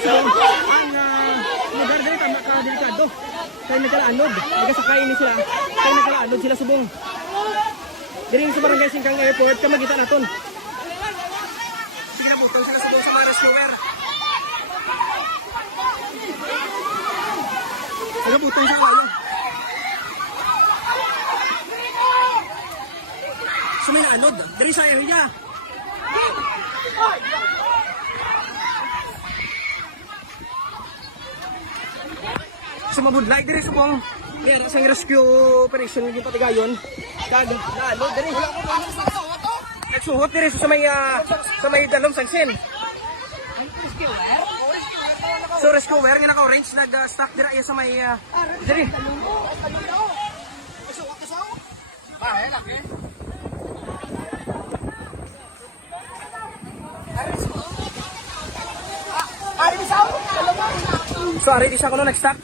subong ang lugar diri tama ka delikado. Kay nagkalaanod, nagasakay ni sila. Kay nagkalaanod sila subong. Diri sa barangay Singkang Airport ka magita naton. Sige na butang sila subong sa Barres Square. Sige butang sa ano. Sumina anod, diri sa area. Sumabudlay diri subong sang rescue operation yung patigayon. Kag naano diri. Nagsuhot diri sa may dalom sangsin. So rescuer nga naka-orange nag-stack diri sa may diri. So ari di siya kuno nag-stack.